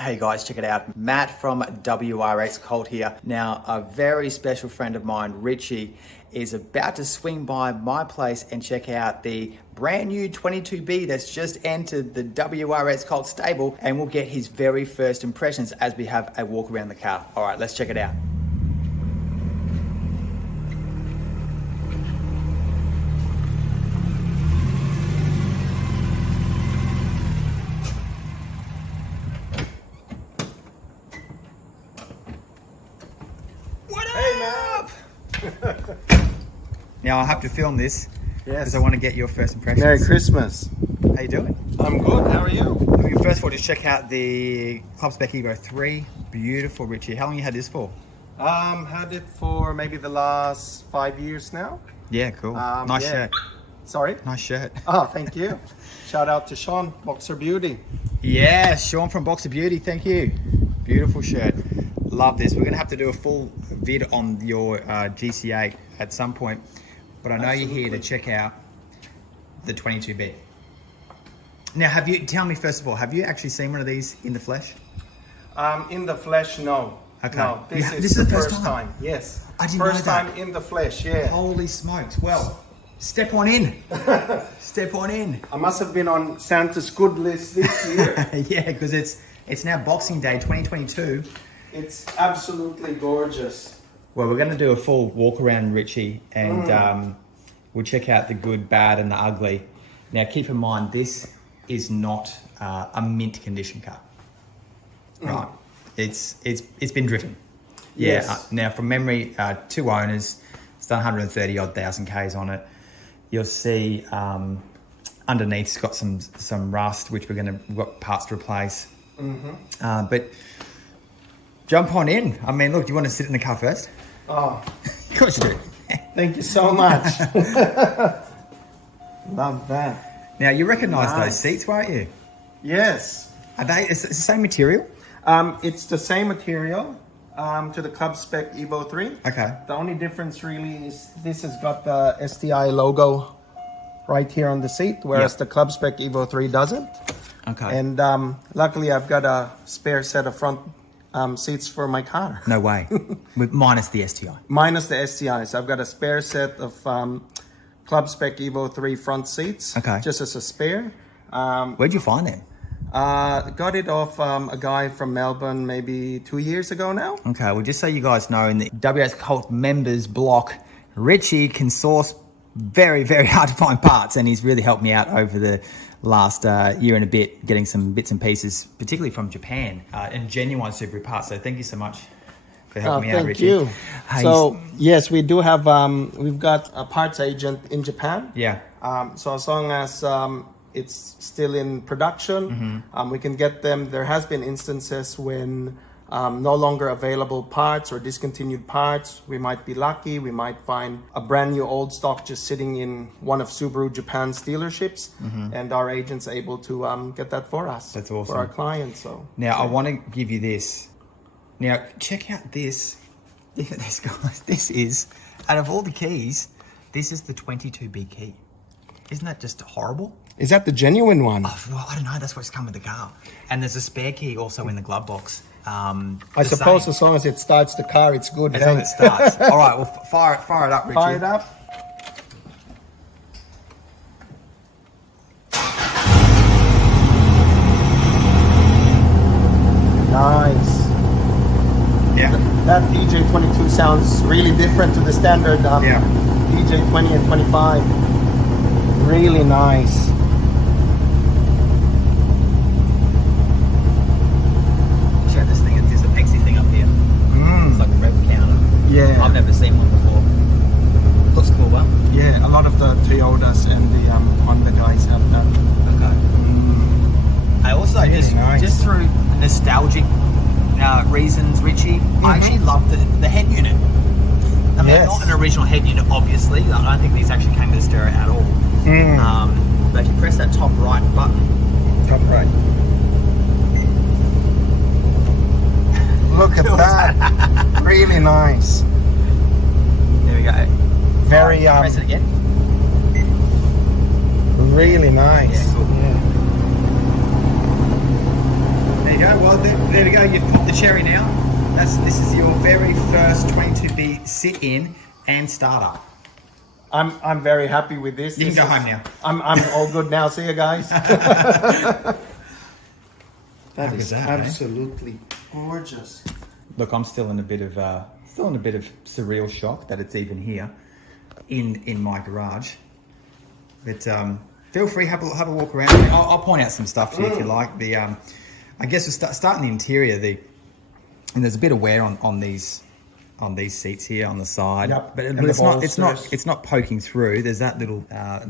Hey guys, check it out. Matt from WRX Cult here. Now, a very special friend of mine, Richie, is about to swing by my place and check out the brand new 22B that's just entered the WRX Cult stable, and we'll get his very first impressions as we have a walk around the car. All right, let's check it out. Now I have to film this because I want to get your first impressions. Merry Christmas. How you doing? I'm good. How are you? I mean, first of all, just check out the Club Spec Evo 3. Beautiful, Richie. How long you had this for? Had it for maybe the last 5 years now. Yeah, cool. Nice shirt. Sorry? Nice shirt. Oh, thank you. Shout out to Sean, Boxer Beauty. Yeah, Sean from Boxer Beauty. Thank you. Beautiful shirt. Love this. We're going to have to do a full vid on your GC8 at some point. But I know Absolutely. You're here to check out the 22B. Now, tell me first of all, have you actually seen one of these in the flesh? In the flesh, no. Okay. No, this is the first time. Yes. I didn't know that. First time in the flesh, yeah. Holy smokes. Well, step on in. Step on in. I must have been on Santa's good list this year. Yeah, because it's now Boxing Day 2022. It's absolutely gorgeous. Well, we're going to do a full walk around, Richie, and we'll check out the good, bad, and the ugly. Now, keep in mind, this is not a mint condition car, right? It's been driven. Yeah. Yes. Now, from memory, 2 owners. It's done 130 odd thousand Ks on it. You'll see underneath it's got some rust, which we've got parts to replace. But jump on in. I mean, look, do you want to sit in the car first? Oh, of course you do. Thank you so much. Love that. Now, you recognise those seats, won't you? Yes. Are they? It's the same material? It's the same material to the Club Spec Evo 3. Okay. The only difference really is this has got the STi logo right here on the seat, whereas the Club Spec Evo 3 doesn't. Okay. And luckily, I've got a spare set of front seats for my car. No way. Minus the STi. Minus the STi. So I've got a spare set of Club Spec Evo 3 front seats. Okay. Just as a spare. Where'd you find them? Got it off a guy from Melbourne maybe 2 years ago now. Okay, well, just so you guys know, in the WRX Cult members block, Richie can source very, very hard to find parts, and he's really helped me out over the last year and a bit, getting some bits and pieces, particularly from Japan, and genuine Subaru parts. So thank you so much for helping me out, Richie. Thank you. Hey, so yes, we do have, we've got a parts agent in Japan. Yeah. So as long as it's still in production, we can get them. There has been instances when no longer available parts or discontinued parts. We might be lucky. We might find a brand new old stock just sitting in one of Subaru Japan's dealerships, and our agent's able to get that for us. That's awesome. For our clients. So now I want to give you this. Now check out this. This guys. This is, out of all the keys, this is the 22B key. Isn't that just horrible? Is that the genuine one? Oh, well, I don't know. That's what's come with the car. And there's a spare key also in the glove box. I suppose as long as it starts the car, it's good. As long as it starts. All right, well, fire it up, Richie. Fire it up. Nice. Yeah. That DJ22 sounds really different to the standard DJ20 and 25. Really nice. Check this thing. There's a Pexi thing up here. It's like a rev counter. Yeah. I've never seen one before. Looks cool, well. Yeah, a lot of the Toyotas and the Honda guys have that. Okay. I also just through nostalgic reasons, Richie, I actually love the head unit. I mean, not an original head unit, obviously. I don't think these actually came with a stereo at all. But if you press that top right button, look at that. Really nice. There we go. Very press it again. Really nice. Yeah, cool. Yeah. go. Well, there we go. You've popped the cherry now. This is your very first 22B sit-in and startup. I'm very happy with this. You can go home now. I'm all good now. See you guys. That is absolutely gorgeous. Look, I'm still in a bit of surreal shock that it's even here in my garage. But feel free, have a walk around. I'll point out some stuff to you if you like. I guess we'll start in the interior. And there's a bit of wear on these seats here on the side. Yep. But it's not poking through. There's that little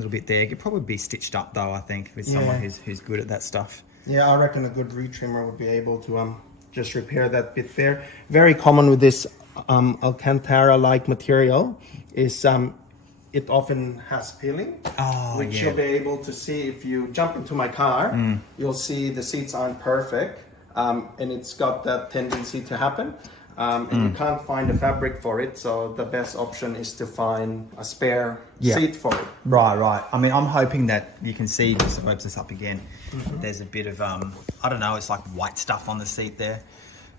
bit there. It could probably be stitched up though, I think, with someone who's good at that stuff. Yeah, I reckon a good retrimmer would be able to just repair that bit there. Very common with this Alcantara-like material is it often has peeling, which you'll be able to see if you jump into my car. You'll see the seats aren't perfect, and it's got that tendency to happen. And you can't find a fabric for it, so the best option is to find a spare seat for it. Right. I mean, I'm hoping that you can see, just to open this up again, there's a bit of, I don't know, it's like white stuff on the seat there.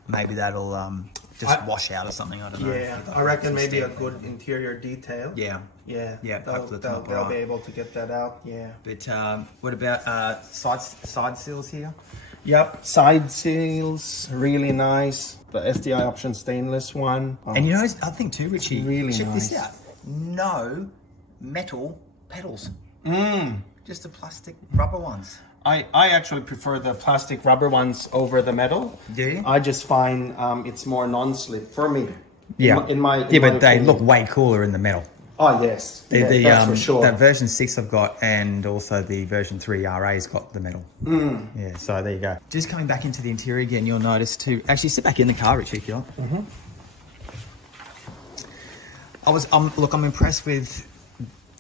Maybe that'll just wash out or something, I don't know. Yeah, I reckon maybe a good interior detail. Yeah. They'll be able to get that out, yeah. But what about side seals here? Yep, side seals, really nice. The STi option stainless one. And you know, I think too, Richie, really check nice. this out. No metal pedals. Just the plastic rubber ones. I actually prefer the plastic rubber ones over the metal. Do you? I just find it's more non-slip for me. Yeah. But they opinion. Look way cooler in the metal. Oh yes, that's for sure. That version 6 I've got, and also the version 3 RA's got the metal. Yeah, so there you go. Just coming back into the interior again, you'll notice too. Actually, sit back in the car, Richie, if you like. Look, I'm impressed with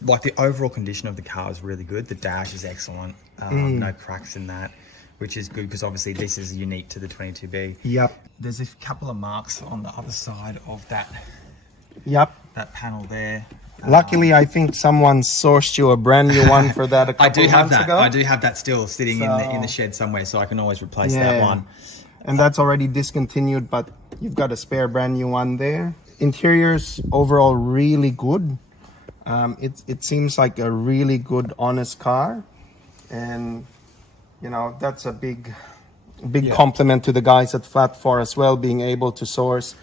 like the overall condition of the car is really good. The dash is excellent. No cracks in that, which is good because obviously this is unique to the 22B. Yep. There's a couple of marks on the other side of that. Yep. That panel there. Luckily, I think someone sourced you a brand new one for that a couple of months ago. I do have that still sitting in the shed somewhere, so I can always replace that one. And that's already discontinued, but you've got a spare brand new one there. Interiors overall really good. It seems like a really good, honest car, and you know that's a big compliment to the guys at Flat 4 as well, being able to source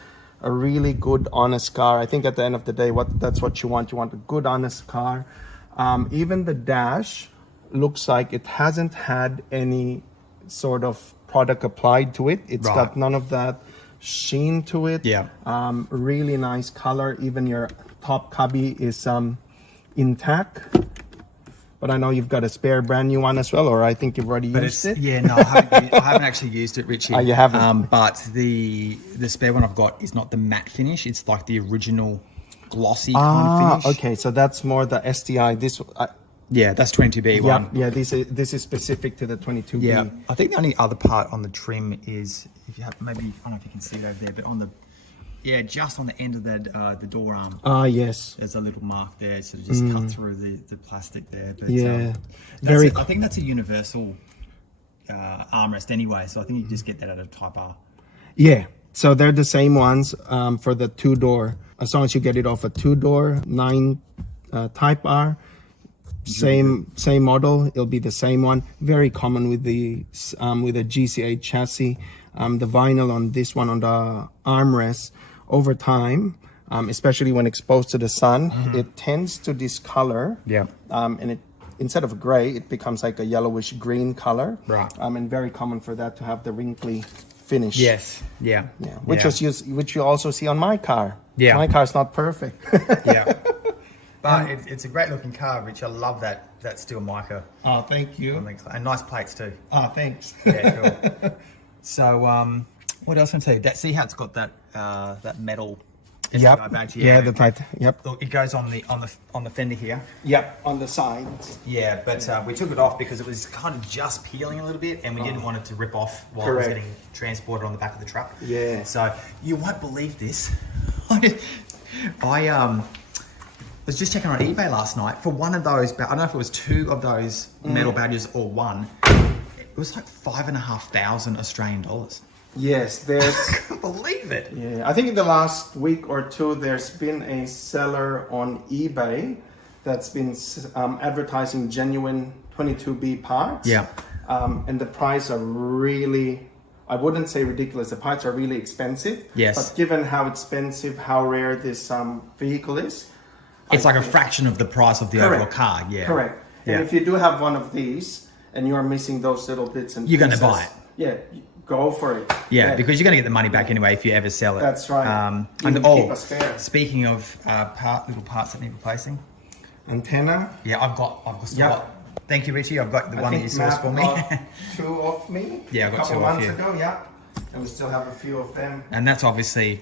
a really good, honest car. I think at the end of the day, that's what you want. You want a good, honest car. Even the dash looks like it hasn't had any sort of product applied to it. It's got none of that sheen to it. Yeah. Really nice color. Even your top cubby is intact. But I know you've got a spare brand new one as well, or I think you've already used it. Yeah, no, I haven't actually used it, Richie. Oh, you haven't? But the spare one I've got is not the matte finish. It's like the original glossy kind of finish. Okay, so that's more the STi. Yeah, that's 22B one. Yeah, this is specific to the 22B. Yeah, I think the only other part on the trim is, if you have, maybe, I don't know if you can see it over there, but on the, just on the end of the door arm. Yes. There's a little mark there, so just cut through the plastic there. But, I think that's a universal armrest anyway, so I think you can just get that out of Type R. Yeah, so they're the same ones for the 2-door. As long as you get it off a 2-door, 9 Type R, same model, it'll be the same one. Very common with the GC8 chassis. The vinyl on this one, on the armrest, over time, especially when exposed to the sun, it tends to discolor. Yeah. And it, instead of gray, it becomes like a yellowish green color. Right. And very common for that to have the wrinkly finish. Yes. Yeah. Which you also see on my car. Yeah. My car's not perfect. Yeah. But it's a great looking car, Rich. I love that steel mica. Oh, thank you. And nice plates too. Oh, thanks. Yeah, cool. So, what else can I tell you? See how it's got that metal STi badge here? Yeah, the tight. Yep. It goes on the fender here. Yep, on the sides. Yeah, but we took it off because it was kind of just peeling a little bit, and we didn't want it to rip off while it was getting transported on the back of the truck. Yeah. So you won't believe this. I was just checking on eBay last night for one of those. I don't know if it was 2 of those metal badges or one. was like 5,500 Australian dollars. Yes, there's. I can't believe it. Yeah, I think in the last week or two, there's been a seller on eBay that's been advertising genuine 22B parts. Yeah. And the price are really, I wouldn't say ridiculous. The parts are really expensive. Yes. But given how expensive, how rare this vehicle is, it's like a fraction of the price of the overall car. Yeah. Correct. Yeah. And if you do have one of these and you're missing those little bits and you're going to pieces, buy it. Yeah. Go for it. Yeah, because you're going to get the money back anyway if you ever sell it. That's right. And keep a spare. speaking of little parts that need replacing. Antenna. Yeah, I've got still got. Thank you, Richie. I've got the one that you sourced for me. Two off me. Yeah, I got a couple two off months you. ago. Yeah, and we still have a few of them. And that's obviously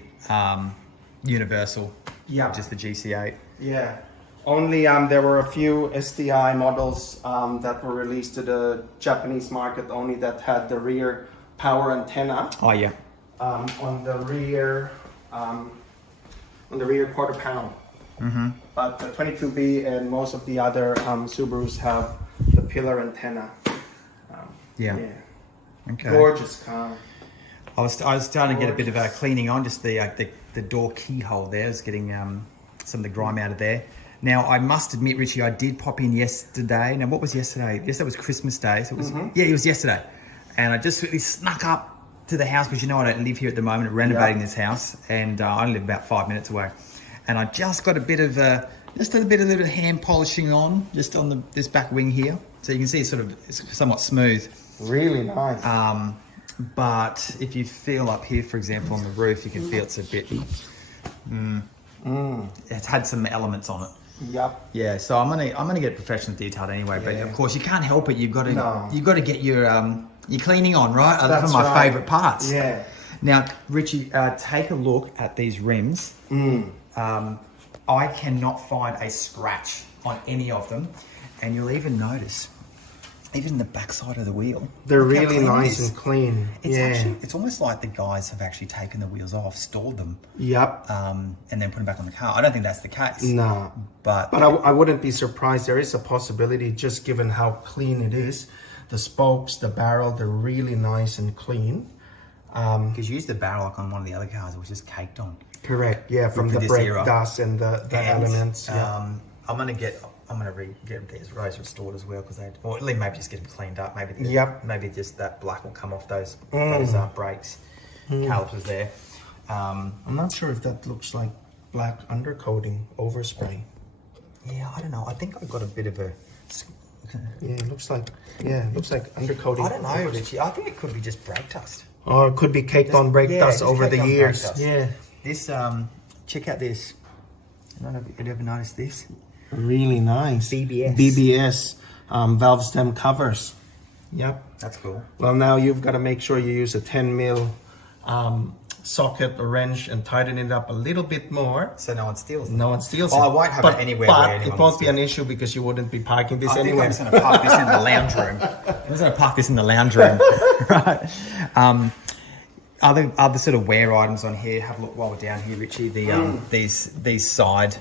universal. Yeah. Just the GC8. Yeah. Only there were a few STi models that were released to the Japanese market only that had the rear power antenna. Oh yeah. On the rear quarter panel. Mm-hmm. But the 22B and most of the other Subarus have the pillar antenna. Yeah. Okay. Gorgeous car. I was starting to get a bit of a cleaning on. Just the door keyhole there is getting some of the grime out of there. Now I must admit, Richie, I did pop in yesterday. Now what was yesterday? Yesterday was Christmas Day. So it was it was yesterday, and I just really snuck up to the house because I don't live here at the moment. Renovating this house, and I only live about 5 minutes away. And I just got a bit of little hand polishing on just on this back wing here, so you can see it's somewhat smooth. Really nice. But if you feel up here, for example, on the roof, you can feel it's a bit. It's had some elements on it. Yep. Yeah, so I'm gonna get professional detailed anyway. But of course, you can't help it. You've got to get your cleaning on, right? That's one of my favorite parts. Yeah. Now, Richie, take a look at these rims. I cannot find a scratch on any of them, and you'll even notice, even the backside of the wheel. They're really nice and clean. It's almost like the guys have actually taken the wheels off, stored them. Yep. And then put them back on the car. I don't think that's the case. No. But I wouldn't be surprised. There is a possibility, just given how clean it is. The spokes, the barrel, they're really nice and clean. Because you used the barrel like on one of the other cars, it was just caked on. Correct. Yeah, from the brake dust and the elements. I'm gonna get these rows restored as well or at least maybe just get them cleaned up. Maybe just that black will come off those brakes calipers there. I'm not sure if that looks like black undercoating overspray. Yeah, I don't know. I think I've got a bit of a. Yeah, it looks like undercoating. I don't know, Richie. I think it could be just brake dust. Or it could be caked on brake dust over the years. Yeah. This, check out this. I don't know if you've ever noticed this. Really nice. BBS valve stem covers. Yep. That's cool. Well, now you've got to make sure you use a 10 mil socket or wrench and tighten it up a little bit more. So no one steals it. No one steals it. I won't have it anywhere. But it won't be an issue because you wouldn't be parking this anywhere. I'm just going to park this in the lounge room. I'm just going to park this in the lounge room. Right. Other sort of wear items on here. Have a look while we're down here, Richie. These side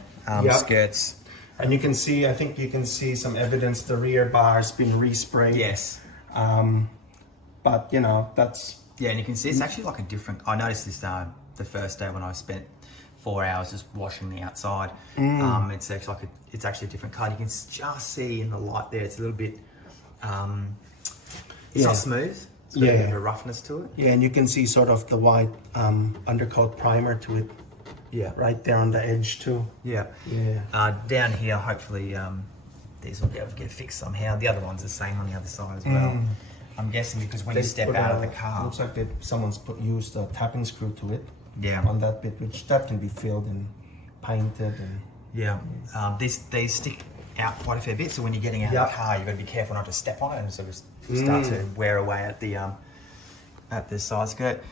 skirts. And you can see, I think you can see some evidence the rear bar's been resprayed. Yes. But you know, that's... Yeah, and you can see it's actually like a different... I noticed this the first day when I spent 4 hours just washing the outside. It's actually it's actually a different colour. You can just see in the light there, it's a little bit... it's not smooth. It's got a bit of a roughness to it. Yeah, and you can see sort of the white undercoat primer to it. Yeah, right there on the edge too. Yeah. Down here, hopefully these will be able to get fixed somehow. The other one's the same on the other side as well. I'm guessing because when you step out of the car, looks like someone's used a tapping screw to it. Yeah. On that bit, which that can be filled and painted and. Yeah. These stick out quite a fair bit, so when you're getting out of the car, you've got to be careful not to step on it and sort of start to wear away at the side skirt.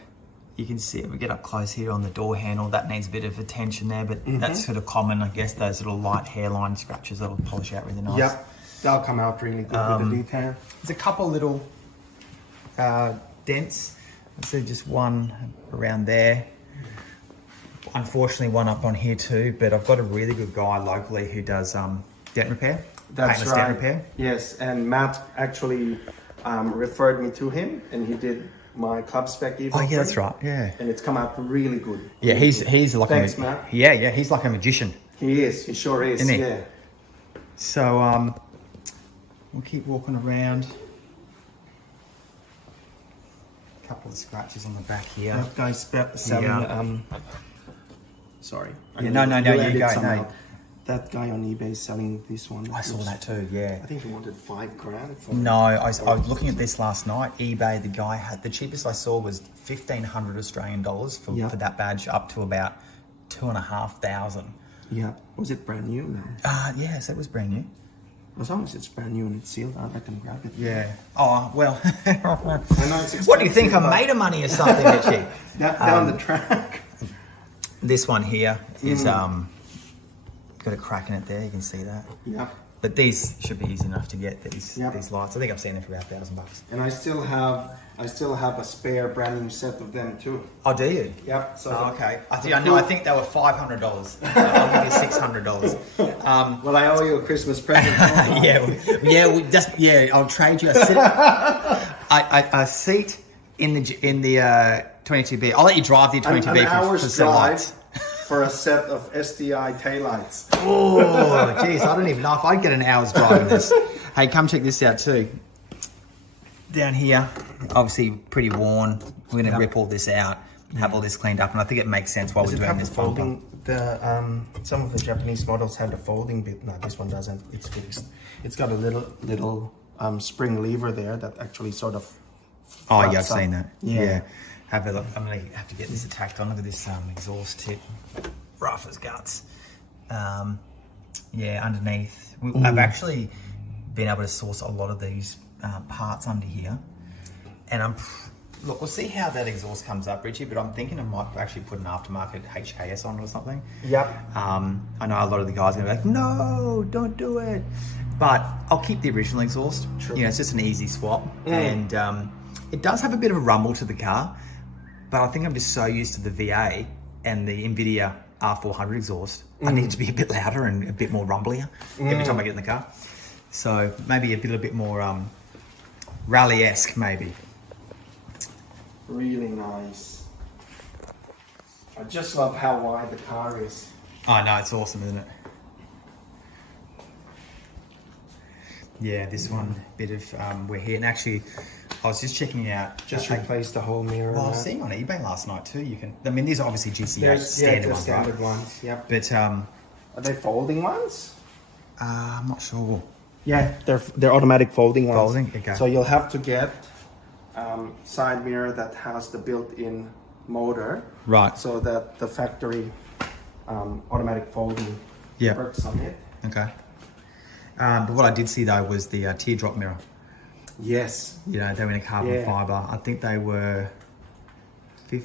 You can see it. We get up close here on the door handle. That needs a bit of attention there, but that's sort of common, I guess. Those little light hairline scratches that'll polish out really nice. Yep, they'll come out really good with the detail. There's a couple little dents. So just one around there. Unfortunately, one up on here too. But I've got a really good guy locally who does dent repair. That's paintless right. Dent repair. Yes, and Matt actually referred me to him, and he did my club spec Evo. Oh yeah, that's right. Yeah. And it's come out really good. Yeah, he's like Thanks, Matt. Yeah, he's like a magician. He is. He sure is. Isn't he? Yeah. So we'll keep walking around. A couple of scratches on the back here. That guy's selling. Sorry. Yeah, no, you go. No. That guy on eBay is selling this one. I saw that too. Yeah. I think he wanted $5,000. No, I was looking at this last night. eBay, the guy had the cheapest I saw was 1,500 Australian dollars for that badge, up to about 2,500. Yeah. Was it brand new? No. Yes, it was brand new. As long as it's brand new and it's sealed, I can grab it. Yeah. Oh well. I know it's What do you think? I'm made of money or something, Richie? Down the track. This one here is got a crack in it there. You can see that. Yeah. But these should be easy enough to get, these lights. I think I've seen them for about $1,000. And I still have a spare brand new set of them too. Oh, do you? Yep. So okay. I think they were $500. I'll give you $600. Well, I owe you a Christmas present. I'll trade you a seat in the 22B. I'll let you drive the 22B an hour's for some drive lights. For a set of STi taillights. Oh, geez, I don't even know if I'd get an hour's drive in this. Hey, come check this out too. Down here, obviously pretty worn. We're going to rip all this out, have all this cleaned up, and I think it makes sense while we're doing this bumper. Some of the Japanese models have the folding bit. No, this one doesn't. It's fixed. It's got a little spring lever there that actually sort of. Oh yeah, I've seen that. Yeah. Have a look. I'm gonna have to get this attacked on. Look at this exhaust tip, rough as guts. Yeah, underneath. I've actually been able to source a lot of these parts under here, and look, we'll see how that exhaust comes up, Richie. But I'm thinking I might actually put an aftermarket HKS on it or something. Yep. I know a lot of the guys are gonna be like, no, don't do it. But I'll keep the original exhaust. True. You know, it's just an easy swap, and it does have a bit of a rumble to the car. But I think I'm just so used to the VA and the NVIDIA R400 exhaust. I need to be a bit louder and a bit more rumblier every time I get in the car. So maybe a bit more rally-esque, maybe. Really nice. I just love how wide the car is. Oh no, it's awesome, isn't it? Yeah, this one, bit of we're here, and actually, I was just checking out. Just replaced the whole mirror. Well, I was seeing on eBay last night too. You can. I mean, these are obviously GC8 standard ones. Yep. But are they folding ones? I'm not sure. Yeah, they're automatic folding ones. Folding. Okay. So you'll have to get side mirror that has the built-in motor. Right. So that the factory automatic folding works on it. Okay. But what I did see though was the teardrop mirror. Yes. You know, they were in a carbon fiber. I think they were I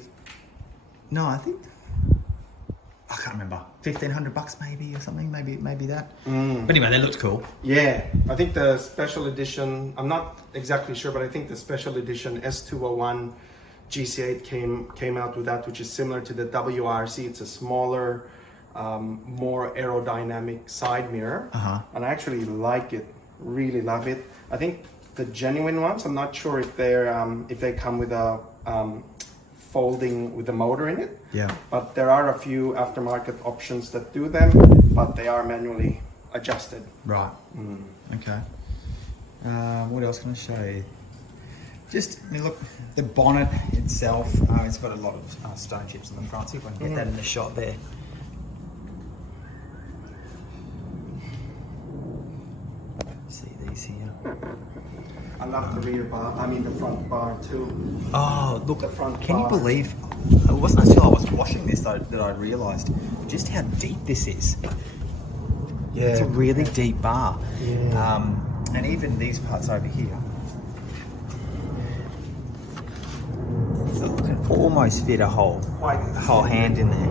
can't remember. $1,500 maybe or something. Maybe that. But anyway, they looked cool. Yeah. I think the special edition, I'm not exactly sure, but I think the special edition S201 GC8 came out with that, which is similar to the WRC. It's a smaller, more aerodynamic side mirror. And I actually like it, really love it. I think the genuine ones, I'm not sure if they come with a folding with a motor in it. Yeah. But there are a few aftermarket options that do them, but they are manually adjusted. Right. Okay. What else can I show you? Just, I mean, look, the bonnet itself, it's got a lot of stone chips on the front. See if I can get that in the shot there. See these here. I love the rear bar, the front bar too. Oh, look, The front can you bar. believe, it wasn't until I was washing this that I realised just how deep this is. Yeah. It's a really deep bar. Yeah. And even these parts over here. So it can almost fit a whole hand in there.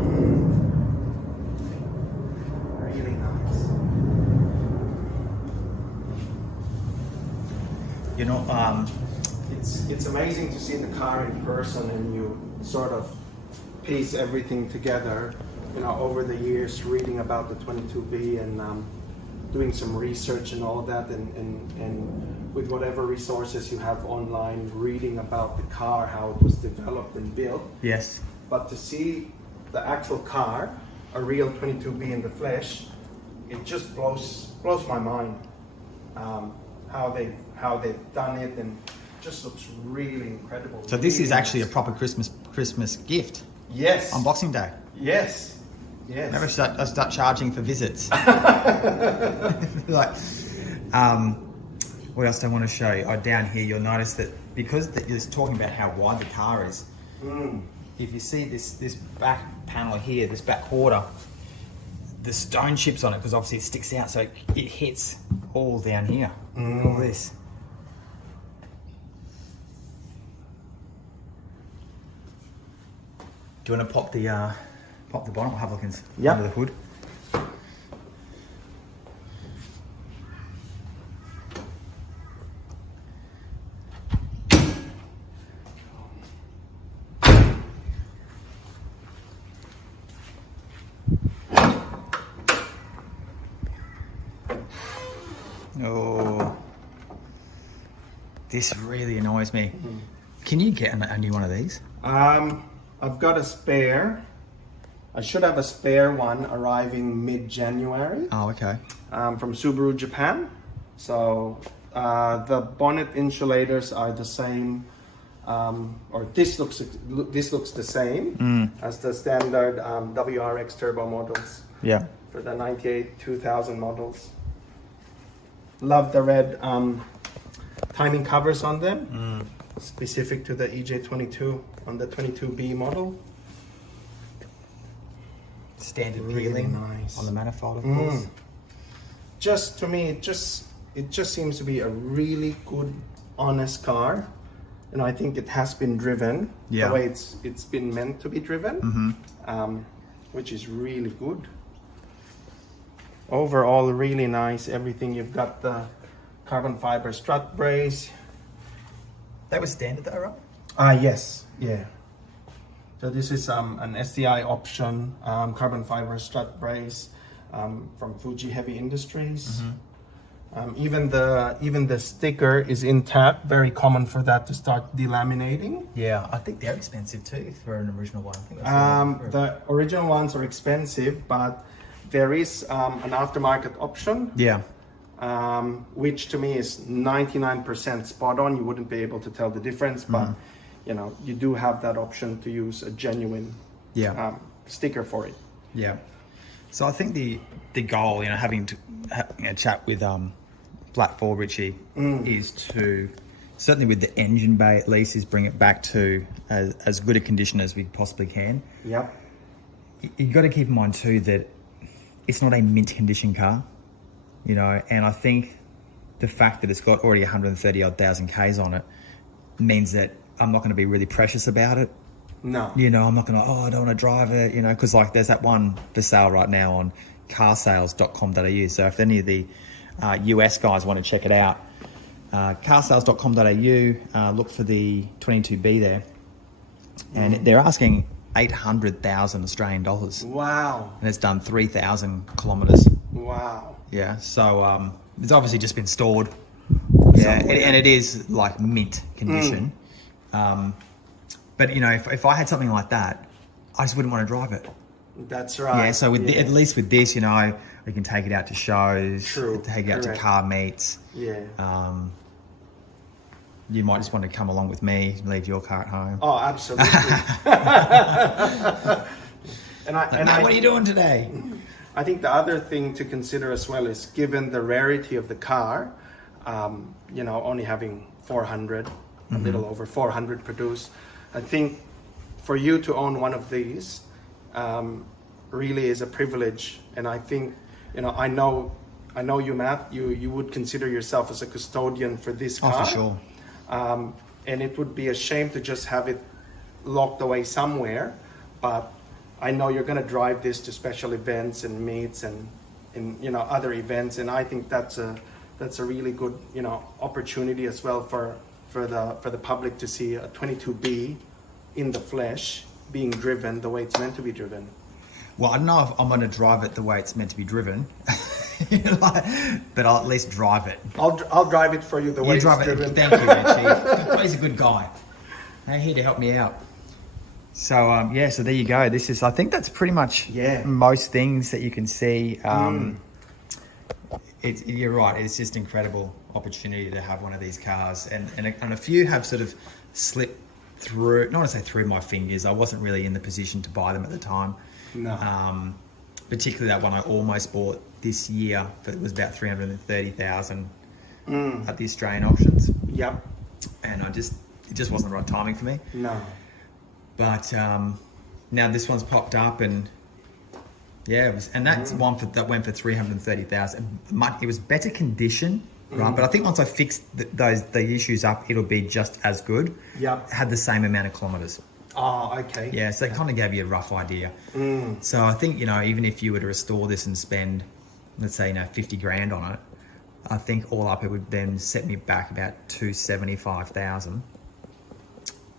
Really nice. You know, It's amazing to see the car in person and you sort of piece everything together. You know, over the years, reading about the 22B and doing some research and all that, and with whatever resources you have online, reading about the car, how it was developed and built. Yes. But to see the actual car, a real 22B in the flesh, it just blows my mind. How they've done it, and just looks really incredible. So this really is actually a nice. proper Christmas gift. Yes. On Boxing Day. Yes. Yes. Maybe I start charging for visits. Like, what else do I want to show you? Oh, down here you'll notice that because you're talking about how wide the car is. If you see this back panel here, this back quarter, the stone chips on it, because obviously it sticks out, so it hits all down here. All this. Do you want to pop the bottom? We'll have a look under the hood. Oh, this really annoys me. Can you get a new one of these? I've got a spare. I should have a spare one arriving mid-January. Oh, okay. From Subaru Japan. So the bonnet insulators are the same, or this looks the same as the standard WRX turbo models. Yeah. For the 98 2000 models. Love the red timing covers on them, specific to the EJ22 on the 22B model. Standard Really peeling nice. on the manifold, of course. Just to me, it just seems to be a really good, honest car. And I think it has been driven the way it's been meant to be driven, which is really good. Overall, really nice. Everything, you've got the carbon fiber strut brace. That was standard though, right? Yes, yeah. So this is an STi option, carbon fiber strut brace from Fuji Heavy Industries. Even the sticker is intact. Very common for that to start delaminating. Yeah, I think they're expensive too for an original one. I think The original ones are expensive, but there is an aftermarket option. Yeah. Which to me is 99% spot on. You wouldn't be able to tell the difference, but you know, you do have that option to use a genuine sticker for it. Yeah. So I think the goal, you know, having a chat with Black 4 Richie is to, certainly with the engine bay at least, is bring it back to as good a condition as we possibly can. Yep. You've got to keep in mind too that it's not a mint condition car, you know, and I think the fact that it's got already 130 odd thousand Ks on it means that I'm not going to be really precious about it. No. You know, I'm not going to, I don't want to drive it, you know, because like there's that one for sale right now on carsales.com.au. So if any of the US guys want to check it out, carsales.com.au, look for the 22B there. And they're asking 800,000 Australian dollars. Wow. And it's done 3,000 kilometers. Wow. Yeah, so it's obviously just been stored. Yeah, and it is like mint condition. But you know, if I had something like that, I just wouldn't want to drive it. That's right. Yeah, so with at least with this, you know, we can take it out to shows, take it out to car meets. Yeah. You might just want to come along with me, leave your car at home. Oh, absolutely. What are you doing today? I think the other thing to consider as well is, given the rarity of the car, you know, only having 400, a little over 400 produced, I think for you to own one of these really is a privilege. And I think, you know, I know you, Matt, you would consider yourself as a custodian for this car. Oh, for sure. And it would be a shame to just have it locked away somewhere, but I know you're going to drive this to special events and meets and you know, other events, and I think that's a really good, you know, opportunity as well for the public to see a 22B in the flesh being driven the way it's meant to be driven. Well, I don't know if I'm going to drive it the way it's meant to be driven. but I'll at least drive it. I'll drive it for you the way You drive it's it. driven. Thank you, Richie. He's a good guy. Hey, here to help me out. So yeah, so there you go. This is, I think that's pretty much most things that you can see. You're right. It's just incredible opportunity to have one of these cars, and a few have sort of slipped through. Not to say through my fingers. I wasn't really in the position to buy them at the time. No. Particularly that one I almost bought this year, but it was about 330,000 at the Australian auctions. Yep. And it just wasn't the right timing for me. No. But now this one's popped up, and yeah, that's one that went for 330,000. It was better condition, right? But I think once I fix the issues up, it'll be just as good. Yep. Had the same amount of kilometers. Oh, okay. Yeah, so they kind of gave you a rough idea. So I think, even if you were to restore this and spend, let's say, 50 grand on it, I think all up it would then set me back about 275,000.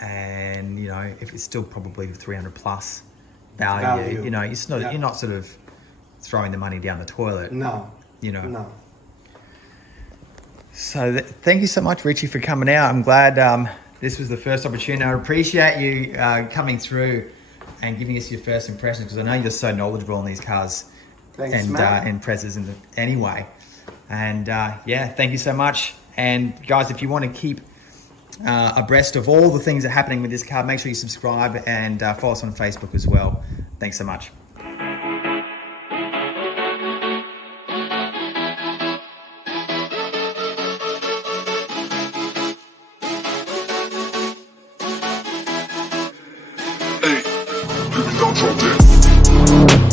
And, if it's still probably 300 plus value. You're not sort of throwing the money down the toilet. No. No. So thank you so much, Richie, for coming out. I'm glad this was the first opportunity. I appreciate you coming through and giving us your first impressions, because I know you're so knowledgeable on these cars. Thanks, Matt. And Imprezas anyway. And thank you so much. And guys, if you want to keep abreast of all the things that are happening with this car, make sure you subscribe and follow us on Facebook as well. Thanks so much. Hey, baby, don't drop that.